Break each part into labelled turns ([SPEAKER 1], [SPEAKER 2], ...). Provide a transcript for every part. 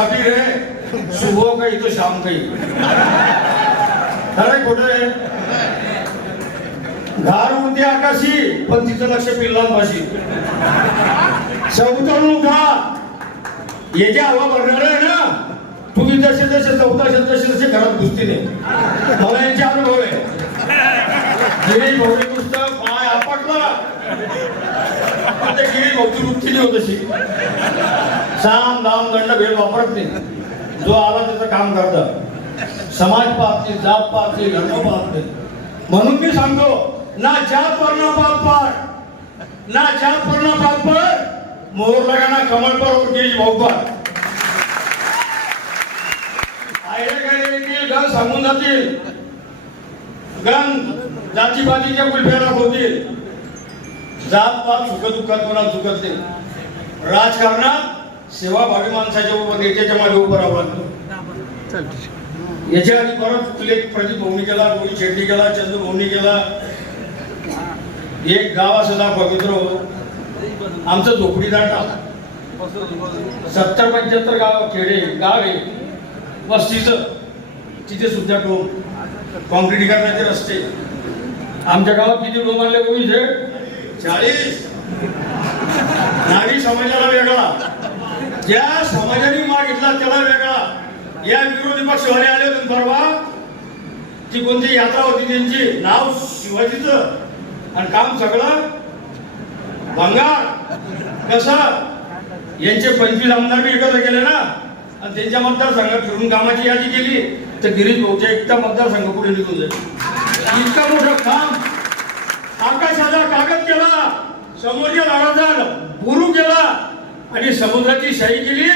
[SPEAKER 1] साठी रे शुभ काही तो शाम काही खरंय कुठे घार उडते आकाशी पण तिचं लक्ष पिल्लांपाशी चौथं का हे जे हवा भरणार आहे ना तुम्ही जसे जसे चौदाशे जसे जसे घरात घुसते नाही मला यांचे अनुभव आहे. पुस्तक पाय आपटला आता केली भाऊची वृत्ती होत अशी साम दाम दंड भेद वापरत नाही. जो आला त्याचं काम करत. समाज पाहत नाही जात पाहत नाही धर्म पाहत. नाही म्हणून मी सांगतो ना जात वर्ण ना पात पर ना जात वर्ण ना पात पर मोर लगाना कमल पर और गिरीश भाऊ गण सांगून जातील. गण जातीपातीच्या गुलफेरा होतील जात पात सुख दुःखात कोणाला चुकत नाही. राजकारणात सेवाभावी माणसाच्या उभं नेत्याच्या मागे उभं राहावं याच्या आधी परत तुले प्रदीप भाऊनी केला रोहित शेट्टी केला चंदू भाऊनी केला. एक गाव असं दाखवा मित्र. आमचं झोपडीदार टाक सत्तर पंच्याहत्तर गाव खेडे गाव आहे. वस्तीचं. तिथे सुद्धा टोम. कॉन्क्रिटीकरणाचे रस्ते. आमच्या गावात किती डोम आणले कोणी चाळीस. नारी समाजाला वेगळा. ज्या समाजाने मागितला त्याला वेगळा. या विरोधी पक्षवाले आले होते परवा. ती कोणती यात्रा होती त्यांची नाव शिवाजीचं. आणि काम सगळं भंगार. कसं? यांचे पंचवीस आमदार मी एकत्र केले ना? आणि त्यांच्या मतदारसंघात फिरून कामाची यादी केली. तर गिरीश भाऊच्या एकटा मतदारसंघ पुढे निघून जाईल. इतका मोठं काम. आकाशाचा कागद समोरच्या लढाचा गुरु केला आणि समुद्राची शाही केली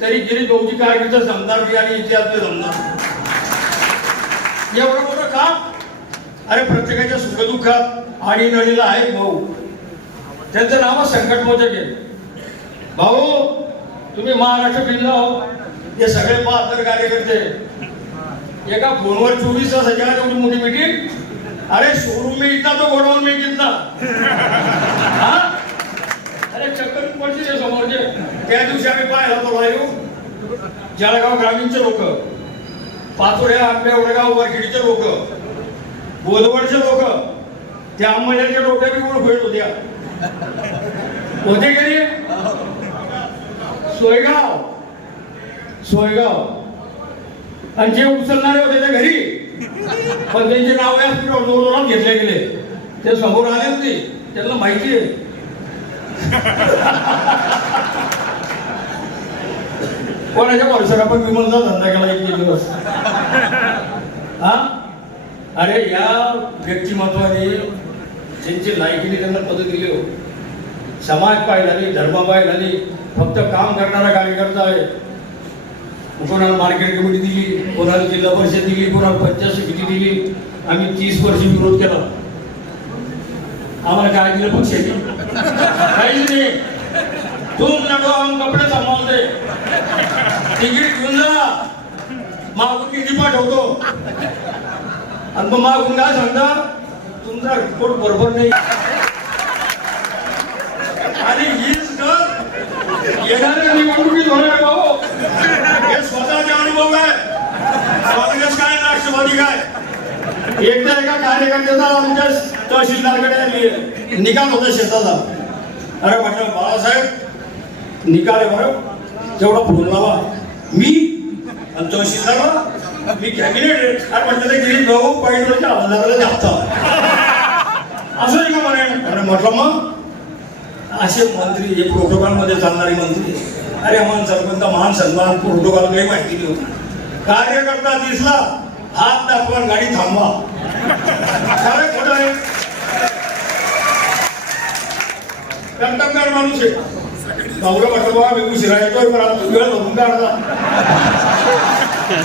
[SPEAKER 1] तरी गिरीश भाऊची कारकीर्द जमणार नाही आणि इतिहास जमणार एवढं मोठं काम अरे प्रत्येकाच्या सुखदुःखात आणि नळीला आहे भाऊ. त्यांचं नाव संकटमोचक आहे. भाऊ तुम्ही महाराष्ट्र बिल्ला हो. हे सगळे बहात्तर कार्यकर्ते. एका फोनवर चोवीस तास हजार मोठी मिटिंग अरे शोरूम मी इतना तो गोडाऊन मी कितना हा? अरे चक्कर पडतील समोरचे त्या दिवशी आम्ही पाहिला तो लाईव्ह जळगाव ग्रामीणचे लोक पाचोड्या आंब्या वडगाव वरखिडीचे लोक बोलवडचे लोक त्या अंमल्याच्या डोक्या बी ओळख होत होत्या. होते गेले सोयगाव. सोयगाव. आणि जे उचलणारे होते ते घरी पण त्यांचे नाव या जोरात घेतले गेले. ते समोर आलेच नाही. त्यांना माहिती आहे. कोणाच्या वर्षाला आपण विमलचा धंदा केला एक दिवस. हा? अरे या व्यक्तिमत्वाने ज्यांची लायकीने त्यांना पद दिली हो समाज पाहिला नाही धर्म पाहिला नाही फक्त काम करणारा कार्यकर्ता आहे. कोणाला मार्केट कमिटी दिली कोणाला जिल्हा परिषद दिली कोणाला पंचायत समिती दिली आम्ही तीस वर्ष विरोध केला. आम्हाला काय दिलं पक्ष? काहीच नाही. तूच नको आम्ही कपडे सांभाळते तिकीट घेऊन जा. मागून किती पाठवतो. आणि मग मागून काय सांगता? तुमचा रिपोर्ट बरोबर नाही. आणि हीच गत येणाऱ्या निवडणुकीत होणार भाऊ. हे स्वतःचे अनुभव आहे काँग्रेस काय राष्ट्रवादी काय? एकदा एका कार्यकर्त्याचा आमच्या तहसीलदारकडे निकाल होता शेताचा. अरे म्हटलं बाळासाहेब निकाल आहे बरं. तेवढा फोन लावा. मी आणि तहसीलदार मी कॅबिनेट अरे म्हटलं ते गिरीश भाऊ पैठणच्या हवालदाराला असं आहे का म्हणे? अरे म्हटलं मग असे मंत्री हे प्रोटोकॉलमध्ये चालणारे मंत्री. अरे मान सरपंच महान सन्मान प्रोटोकॉल काही माहिती नाही होती. कार्यकर्ता दिसला हात दाखवा गाडी थांबवा. खरं खोटं आहे. कर्तबगार माणूस आहे. नवरा म्हटलं बाबा मी उशिरा येतोय पण आता वेळ भरून काढला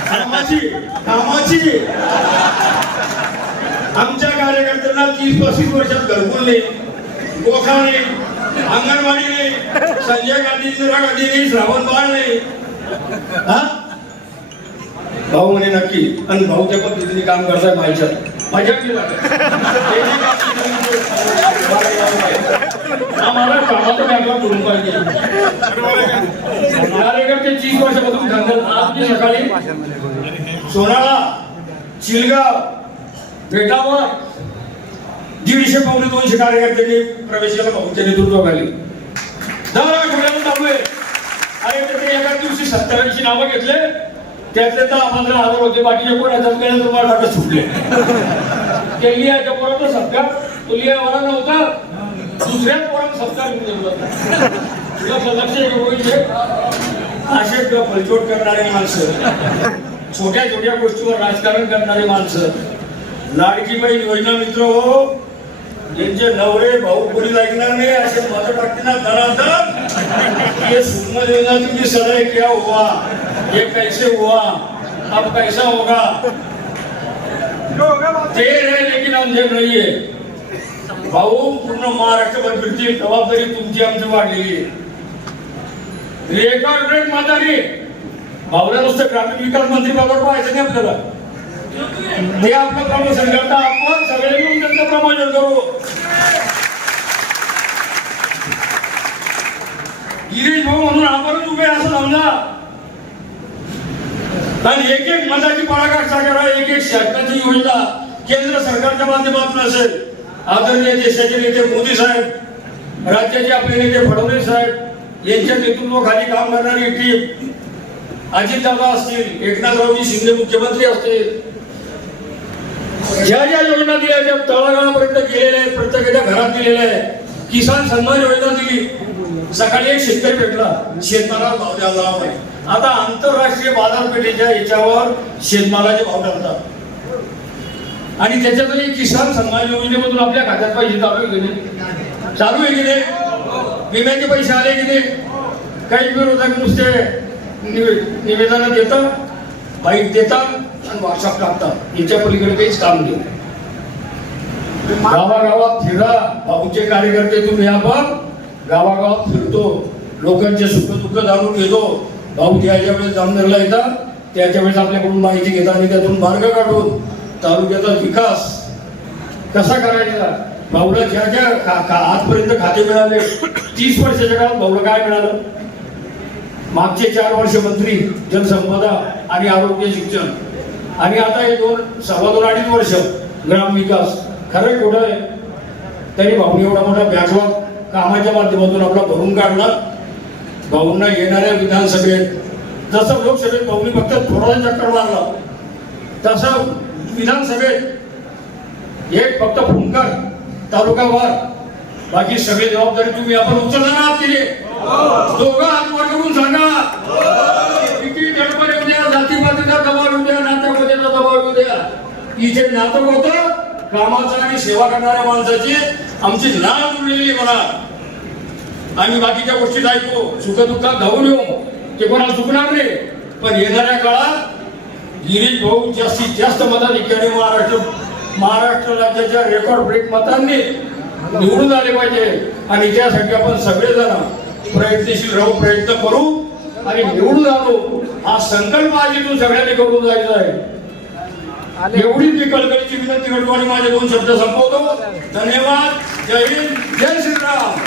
[SPEAKER 1] कामाची कामाची. आमच्या कार्यकर्त्यांना तीस पस्तीस वर्षात घरकुल नाही अंगणवाडीने संजय गांधी इंदिरा गांधीने श्रावण बाळने. हा? भाऊ म्हणे नक्की. आणि भाऊ त्या पद्धतीने काम करताय माझ्या माझ्या केली वाटत. आम्हाला कामाचा बॅगला करून पाहिजे कार्यकर्ते चीज वर्षापासून सांगतात आज मी सकाळी. सोनाळा चिलगाव बेटावर. दीडशे पावणे दोनशे कार्यकर्त्यांनी प्रवेश केला भाऊच्या नेतृत्वाखाली. दर आठवड्याला चालू आहे आणि त्याचे एका दिवशी सत्तर ऐंशी नावं घेतले. त्यातले दहा पंधरा हजार होते. बाकीचे कोण हजार गेले तुम्हाला टाकत सुटले. ते लिहायच्या पोराचा सत्कार. तो लिहायवाला नव्हता. दुसऱ्याच पोराचा सत्कार घेऊन गेला असे ग- करणारी माणसं. छोट्या छोट्या गोष्टीवर राजकारण करणारी माणसं. लाडकीबाई योजना मित्र हो त्यांचे नवरे भाऊ कोणी ऐकणार नाही असे मत टाकते ना धनाधन. ये सूक्ष्म योजना तुम्ही सदै क्या हुआ हे कैसे हुआ अब कैसा होगा देर है लेकिन हम देख नाही है भाऊ पूर्ण महाराष्ट्र फिरतील जबाबदारी तुमची आमची वाढलेली आहे. रेकॉर्ड ब्रेक म्हातारी. भाऊला नुसतं ग्रामीण विकास मंत्री पदावर पाहायचं नाही आपल्याला. ते आपलं प्रमोशन करता आपण सगळे मिळून त्यांचं प्रमोशन करू. गिरीश भाऊ म्हणून आपण उभे असं समजा. आणि एक एक मताची पळाकाठ करा एक एक शासनाची योजना केंद्र सरकारच्या माध्यमातून असेल. आदरणीय देशाचे नेते मोदी साहेब राज्याचे आपले नेते फडणवीस साहेब यांच्या नेतृत्वाखाली काम करणारी टीम अजितदादा असतील एकनाथरावजी शिंदे मुख्यमंत्री असतील. ज्या ज्या योजना दिल्या त्या तळागाळापर्यंत गेलेल्या आहेत प्रत्येकाच्या घरात दिलेल्या आहे किसान सन्मान योजना दिली. सकाळी एक शेतकरी भेटला शेतमालाला भाव द्यायला नाही आता आंतरराष्ट्रीय बाजारपेठेच्या याच्यावर शेतमालाचे भाव ठरतात आणि त्याच्यातही किसान सन्मान योजनेमधून आपल्या खात्यात पैसे चालू आहे की नाही? चालू आहे की नाही? विम्याचे पैसे आले की नाही? काही विरोधक नुसते निवेदन देतात बाईक देतात आणि व्हॉट्सअप टाकतात. याच्या पलीकडे काहीच काम नाही. गावागावात फिरा भाऊचे कार्यकर्ते तुम्ही आपण गावागावात फिरतो. लोकांचे सुख दुःख जाणून घेतो. भाऊ त्याच्या वेळेस जामनेरला येतात त्याच्या वेळेस आपल्याकडून माहिती घेतात आणि त्यातून मार्ग काढून तालुक्याचा विकास कसा करायचा? भाऊला ज्या ज्या खा- खा- आजपर्यंत खाते मिळाले तीस वर्षाच्या काळात भाऊला काय मिळालं? मागचे चार वर्ष मंत्री जलसंपदा आणि आरोग्य शिक्षण. आणि आता हे दोन सव्वा दोन अडीच वर्ष ग्रामविकास खरं खोटं आहे. तरी भाऊने एवढा मोठा बॅकलॉग कामाच्या माध्यमातून आपला भरून काढला. भाऊंना येणाऱ्या विधानसभेत जसं लोकसभेत भाऊनी फक्त थोडासा चक्कर मारला तसं विधानसभेत एक फक्त फुंकर तालुकावार बाकी सगळी जबाबदारी तुम्ही आपण उचलणार आहात की दोघं हात करून सांगा. किती गडबड येऊ द्या जातीपातीचा दबाव येऊ द्या नात्यापतीचा दबाव येऊ द्या. इथे नातं होतं कामाचं आणि सेवा करणाऱ्या माणसाची आमची लाल उरलेली म्हणा आम्ही बाकीच्या गोष्टीत ऐकू सुखदुःखात धावून येऊ. ते कोणाला चुकणार नाही. पण येणाऱ्या काळात गिरीश भाऊ जास्तीत जास्त मताधिकारी महाराष्ट्र महाराष्ट्र राज्याच्या रेकॉर्ड ब्रेक मतांनी निवडून आले पाहिजे. आणि त्यासाठी आपण सगळेजण प्रयत्नशील राहू प्रयत्न करू आणि निवडून आणू हा संकल्प आज इथून सगळ्यांनी करून जायचा आहे. एवढी मी कळकळीची विनंती करतो आणि माझे दोन शब्द संपवतो. धन्यवाद. जय हिंद. जय श्रीराम.